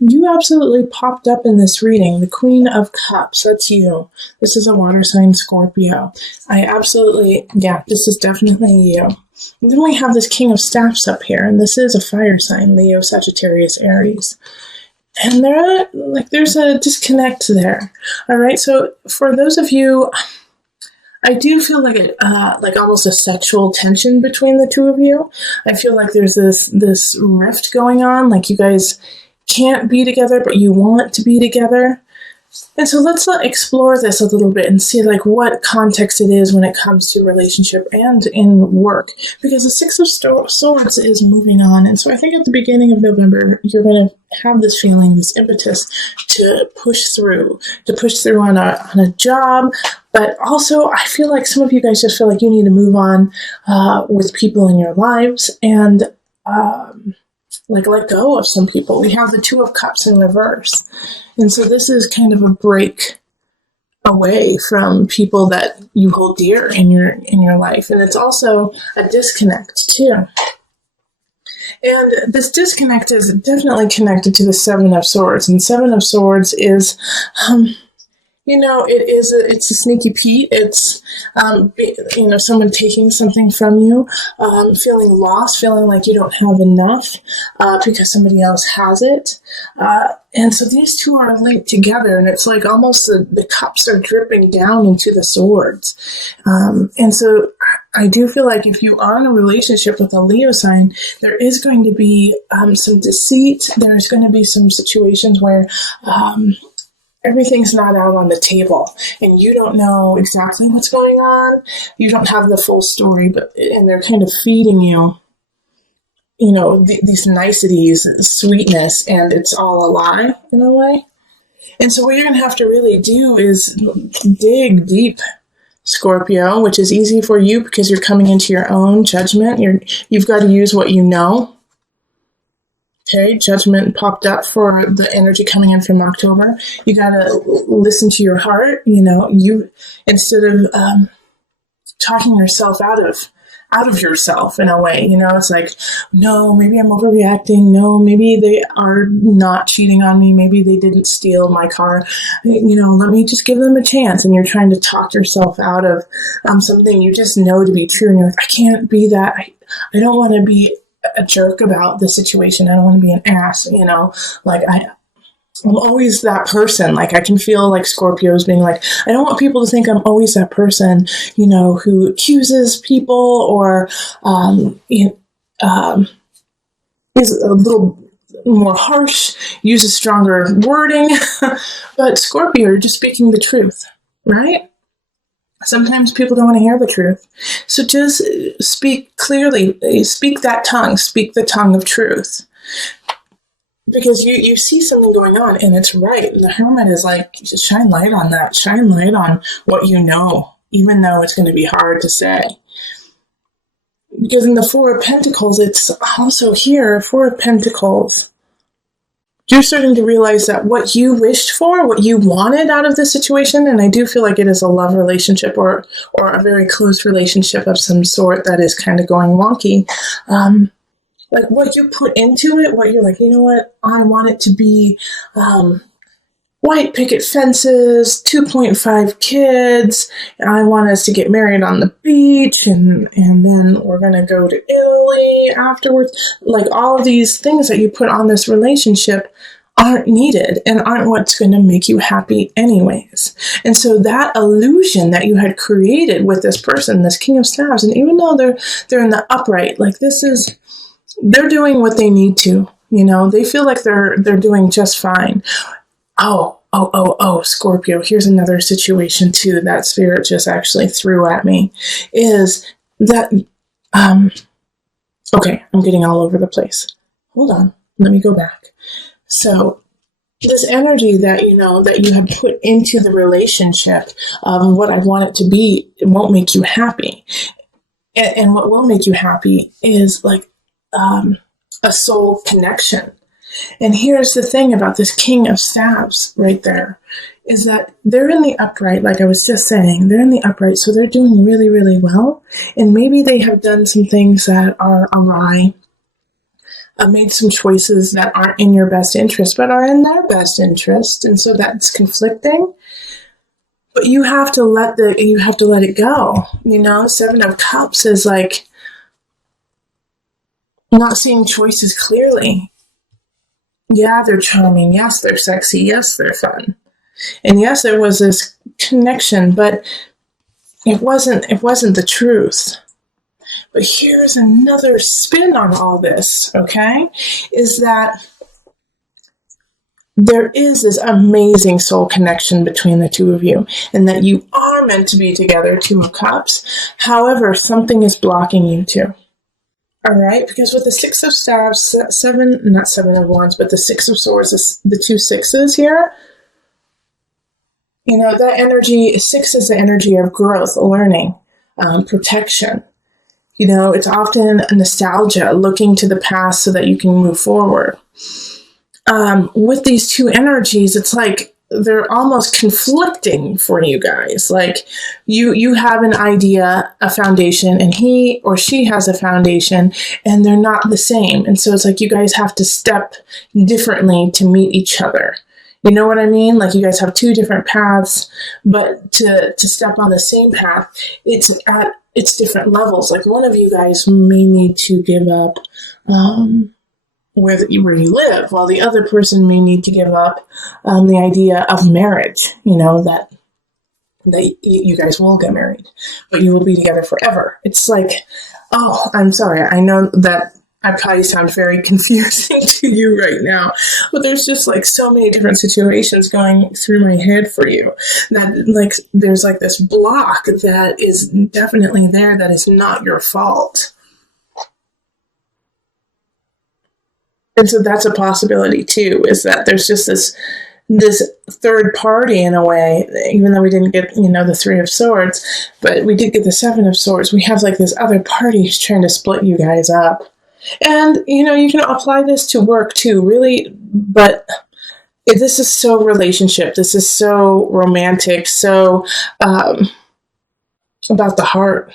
You absolutely popped up in this reading. The Queen of Cups, that's you. This is a water sign Scorpio. This is definitely you. And then we have this King of Staffs up here, and this is a fire sign, Leo, Sagittarius, Aries. And there's a disconnect there. All right, so for those of you, I do feel like almost a sexual tension between the two of you. I feel like there's this rift going on, like you guys can't be together, but you want to be together. And so let's explore this a little bit and see what context it is when it comes to relationship and in work. Because the Six of Swords is moving on. And so I think at the beginning of November, you're going to have this feeling, this impetus to push through on a job. But also I feel like some of you guys just feel like you need to move on with people in your lives and let go of some people. We have the Two of Cups in reverse. And so this is kind of a break away from people that you hold dear in your life. And it's also a disconnect too. And this disconnect is definitely connected to the Seven of Swords. And Seven of Swords is it's a sneaky Pete. It's, someone taking something from you, feeling lost, feeling like you don't have enough because somebody else has it. And so these two are linked together, and it's like almost the cups are dripping down into the swords. And so I do feel like if you are in a relationship with a Leo sign, there is going to be some deceit. There's going to be some situations where everything's not out on the table and you don't know exactly what's going on. You don't have the full story, and they're kind of feeding you, these niceties, sweetness, and it's all a lie in a way. And so what you're going to have to really do is dig deep, Scorpio, which is easy for you because you're coming into your own judgment. You've got to use what you know. Okay, judgment popped up for the energy coming in from October. You got to listen to your heart. You instead of talking yourself out of yourself in a way. It's like, no, maybe I'm overreacting. No, maybe they are not cheating on me. Maybe they didn't steal my car. Let me just give them a chance. And you're trying to talk yourself out of something you just know to be true. And you're like, I can't be that. I don't want to be a jerk about the situation. I don't want to be an ass, I'm always that person. Like I can feel like Scorpios being like, I don't want people to think I'm always that person, who accuses people or is a little more harsh, uses stronger wording. But Scorpio, you're just speaking the truth, right? Sometimes people don't want to hear the truth. So just speak clearly, speak that tongue, speak the tongue of truth. Because you see something going on and it's right. And the Hermit is like, just shine light on that. Shine light on what you know, even though it's going to be hard to say. Because in the Four of Pentacles, it's also here, Four of Pentacles. You're starting to realize that what you wished for, what you wanted out of this situation, and I do feel like it is a love relationship or a very close relationship of some sort that is kind of going wonky. Like what you put into it, what you're like, you know what, I want it to be white picket fences, 2.5 kids, and I want us to get married on the beach, and then we're going to go to Italy afterwards. Like all of these things that you put on this relationship aren't needed and aren't what's going to make you happy anyways. And so that illusion that you had created with this person, this King of Staves, and even though they're in the upright, like they're doing what they need to, they feel like they're doing just fine. Oh, Scorpio, here's another situation too that Spirit just actually threw at me, is that, okay, I'm getting all over the place. Hold on, let me go back. So this energy that, that you have put into the relationship of what I want it to be, it won't make you happy. And what will make you happy is like a soul connection. And here's the thing about this King of Staves right there, is that they're in the upright, like I was just saying, they're in the upright, so they're doing really, really well. And maybe they have done some things that are awry. made some choices that aren't in your best interest, but are in their best interest. And so that's conflicting. But you have to let it go. You know, Seven of Cups is like not seeing choices clearly. Yeah, they're charming. Yes, they're sexy. Yes, they're fun. And yes, there was this connection, but it wasn't the truth. But here's another spin on all this, okay? Is that there is this amazing soul connection between the two of you, and that you are meant to be together, Two of Cups. However, something is blocking you two. All right, because with the Six of Staves, not Seven of Wands, but the Six of Swords, the two sixes here, you know, that energy, six is the energy of growth, learning, protection. You know, it's often nostalgia, looking to the past so that you can move forward. With these two energies, it's like they're almost conflicting for you guys. Like you have an idea, a foundation, and he or she has a foundation, and they're not the same. And so it's like you guys have to step differently to meet each other. You know what I mean? Like you guys have two different paths, but to step on the same path, it's different levels. Like one of you guys may need to give up where you live, while the other person may need to give up the idea of marriage. You know, that you guys will get married, but you will be together forever. It's like, oh, I'm sorry. I know that I probably sound very confusing to you right now, but there's just like so many different situations going through my head for you that like there's like this block that is definitely there that is not your fault. And so that's a possibility too, is that there's just this third party in a way, even though we didn't get, you know, the Three of Swords, but we did get the Seven of Swords. We have like this other party who's trying to split you guys up. And, you know, you can apply this to work too, really, but this is so relationship. This is so romantic, so about the heart.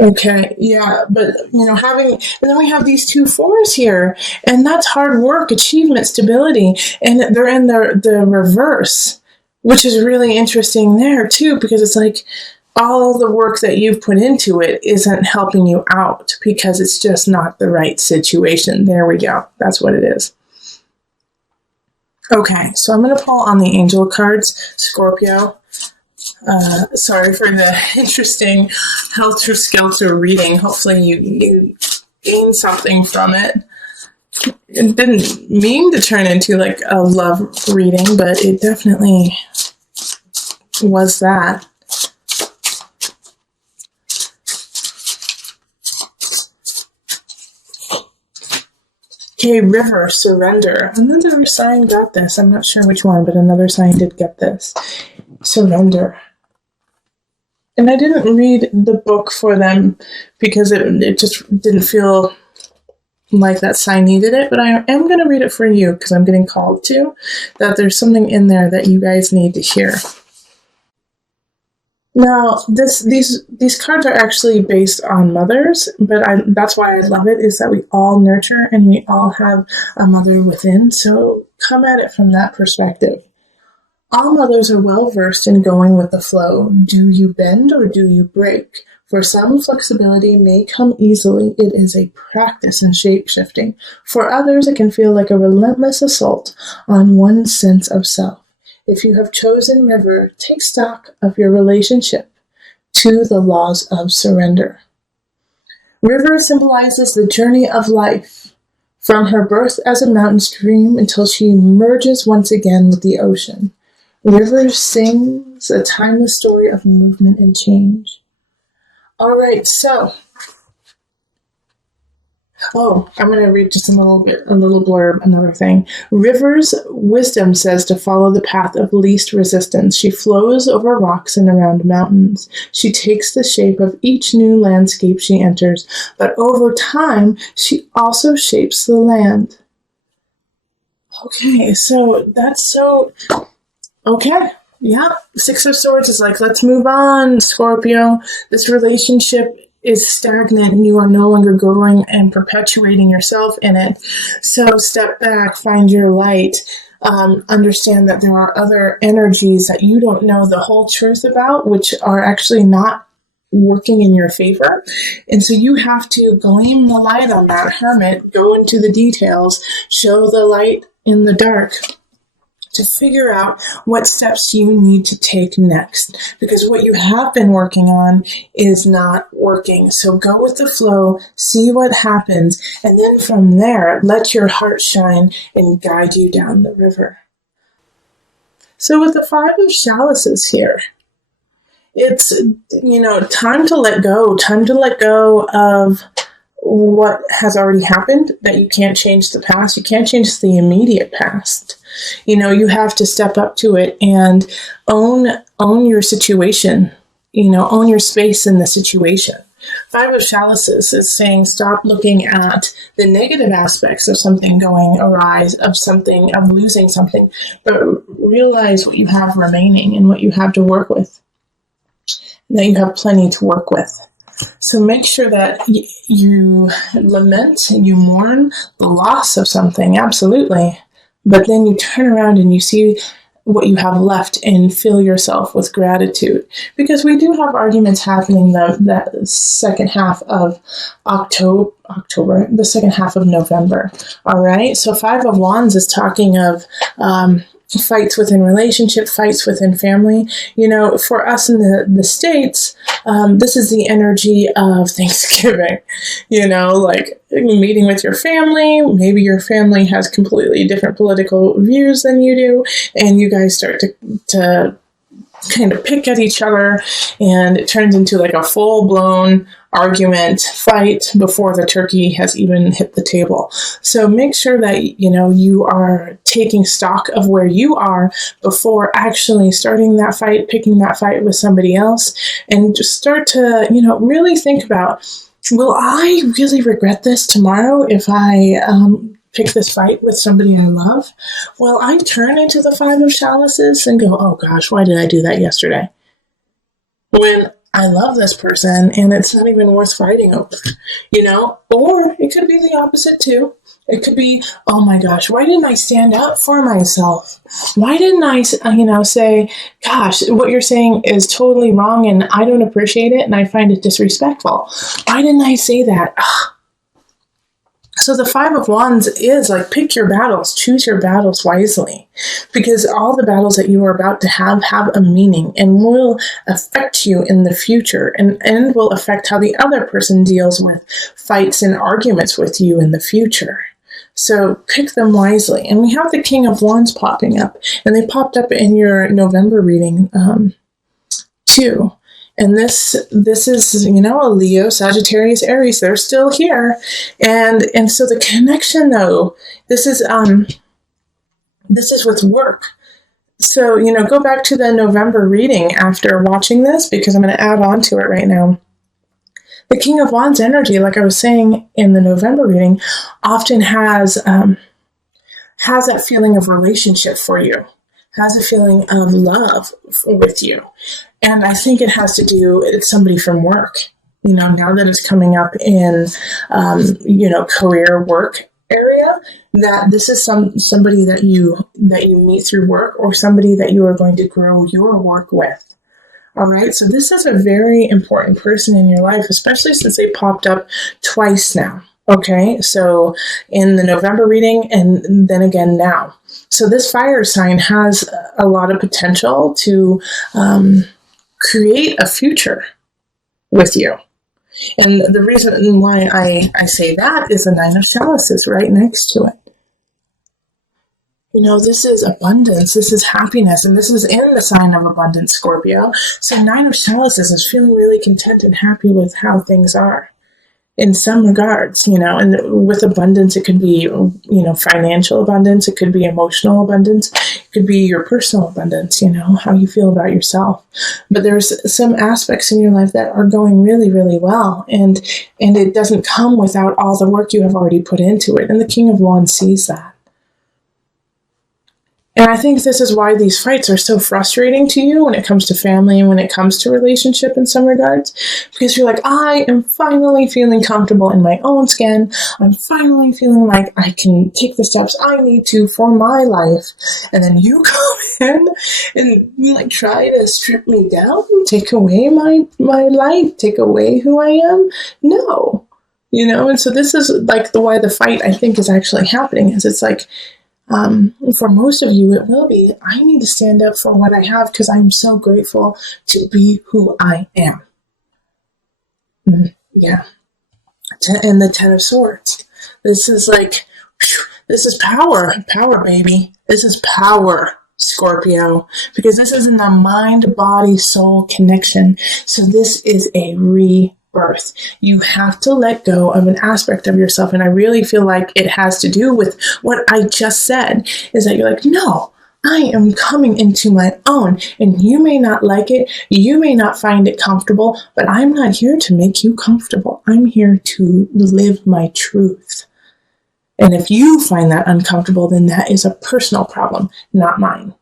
Okay, yeah, but, you know, and then we have these two fours here, and that's hard work, achievement, stability, and they're in the reverse, which is really interesting there too, because it's like, all the work that you've put into it isn't helping you out because it's just not the right situation. There we go. That's what it is. Okay, so I'm going to pull on the angel cards, Scorpio. Sorry for the interesting helter-skelter reading. Hopefully you gain something from it. It didn't mean to turn into like a love reading, but it definitely was that. Okay, River, Surrender. Another sign got this. I'm not sure which one, but another sign did get this. Surrender. And I didn't read the book for them because it just didn't feel like that sign needed it, but I am going to read it for you because I'm getting called to, that there's something in there that you guys need to hear. Now, these cards are actually based on mothers, but that's why I love it, is that we all nurture and we all have a mother within, so come at it from that perspective. All mothers are well versed in going with the flow. Do you bend or do you break? For some, flexibility may come easily. It is a practice in shape-shifting. For others, it can feel like a relentless assault on one's sense of self. If you have chosen River, take stock of your relationship to the laws of surrender. River symbolizes the journey of life, from her birth as a mountain stream until she merges once again with the ocean. River sings a timeless story of movement and change. All right, so I'm going to read just a little blurb, another thing. River's wisdom says to follow the path of least resistance. She flows over rocks and around mountains. She takes the shape of each new landscape she enters, but over time, she also shapes the land. Okay, so that's so... Okay, yeah. Six of Swords is like, let's move on, Scorpio. This relationship is stagnant and you are no longer growing and perpetuating yourself in it. So step back, find your light, understand that there are other energies that you don't know the whole truth about, which are actually not working in your favor. And so you have to gleam the light on that, hermit, go into the details, show the light in the dark, to figure out what steps you need to take next, because what you have been working on is not working. So go with the flow, see what happens, and then from there, let your heart shine and guide you down the river. So with the 5 of chalices here, it's, time to let go of what has already happened, that you can't change the past. You can't change the immediate past. You have to step up to it and own your situation, own your space in the situation. 5 of chalices is saying stop looking at the negative aspects of something going awry, of losing something, but realize what you have remaining and what you have to work with, and that you have plenty to work with. So make sure that you lament and you mourn the loss of something, absolutely. But then you turn around and you see what you have left and fill yourself with gratitude. Because we do have arguments happening that second half of October, the second half of November. All right. So 5 of Wands is talking of fights within relationship, fights within family. For us in the States, this is the energy of Thanksgiving, like meeting with your family. Maybe your family has completely different political views than you do, and you guys start to kind of pick at each other, and it turns into like a full-blown argument, fight before the turkey has even hit the table. So make sure that, you are taking stock of where you are before actually starting that fight, picking that fight with somebody else, and just start to, really think about, will I really regret this tomorrow if I pick this fight with somebody I love? Will I turn into the 5 of chalices and go, oh gosh, why did I do that yesterday? When I love this person and it's not even worth fighting over, Or it could be the opposite too. It could be, oh my gosh, why didn't I stand up for myself? Why didn't I, say, gosh, what you're saying is totally wrong and I don't appreciate it and I find it disrespectful. Why didn't I say that? So the 5 of Wands is like, pick your battles, choose your battles wisely, because all the battles that you are about to have a meaning and will affect you in the future, and will affect how the other person deals with fights and arguments with you in the future. So pick them wisely. And we have the King of Wands popping up, and they popped up in your November reading too. And this is, a Leo, Sagittarius, Aries. They're still here. And so the connection, though, this is with work. So, go back to the November reading after watching this, because I'm going to add on to it right now. The King of Wands energy, like I was saying in the November reading, often has that feeling of relationship for you, has a feeling of love with you. And I think it has to do with somebody from work, now that it's coming up in, career work area, that this is somebody that you meet through work, or somebody that you are going to grow your work with. All right. So this is a very important person in your life, especially since they popped up twice now. Okay. So in the November reading and then again now. So this fire sign has a lot of potential to create a future with you. And the reason why I say that is the 9 of chalices right next to it. This is abundance, this is happiness, and this is in the sign of abundance, Scorpio. So 9 of chalices is feeling really content and happy with how things are in some regards, and with abundance, it could be, financial abundance, it could be emotional abundance, it could be your personal abundance, how you feel about yourself. But there's some aspects in your life that are going really, really well, and it doesn't come without all the work you have already put into it. And the King of Wands sees that. And I think this is why these fights are so frustrating to you when it comes to family and when it comes to relationship in some regards. Because you're like, I am finally feeling comfortable in my own skin. I'm finally feeling like I can take the steps I need to for my life. And then you come in and you like try to strip me down, take away my life, take away who I am. No. And so this is like why the fight I think is actually happening is it's like, for most of you, it will be, I need to stand up for what I have because I'm so grateful to be who I am. Yeah. And the Ten of Swords. This is like, this is power. Power, baby. This is power, Scorpio. Because this is in the mind, body, soul connection. So this is a rebirth. You have to let go of an aspect of yourself. And I really feel like it has to do with what I just said, is that you're like, no, I am coming into my own. And you may not like it. You may not find it comfortable, but I'm not here to make you comfortable. I'm here to live my truth. And if you find that uncomfortable, then that is a personal problem, not mine.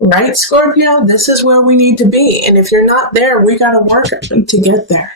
Right, Scorpio? This is where we need to be. And if you're not there, we got to work to get there.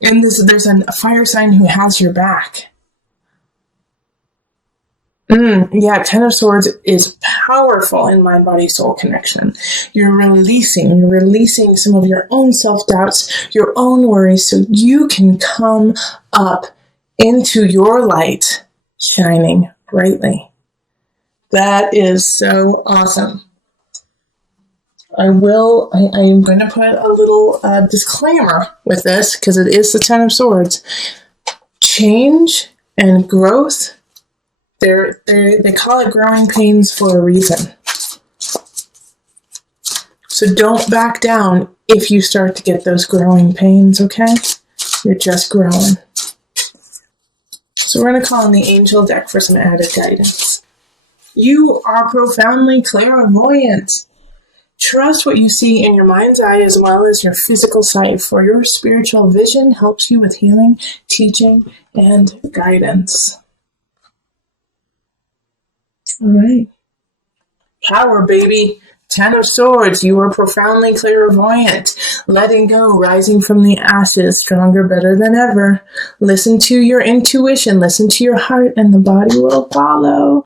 And there's a fire sign who has your back. Yeah, Ten of Swords is powerful in mind, body, soul connection. You're releasing some of your own self-doubts, your own worries, so you can come up into your light, shining brightly. That is so awesome. I am going to put a little disclaimer with this because it is the Ten of Swords. Change and growth, they call it growing pains for a reason. So don't back down if you start to get those growing pains, okay? You're just growing. So we're going to call on the angel deck for some added guidance. You are profoundly clairvoyant. Trust what you see in your mind's eye as well as your physical sight, for your spiritual vision helps you with healing, teaching, and guidance. All right. Power, baby. Ten of Swords. You are profoundly clairvoyant. Letting go, rising from the ashes, stronger, better than ever. Listen to your intuition. Listen to your heart, and the body will follow.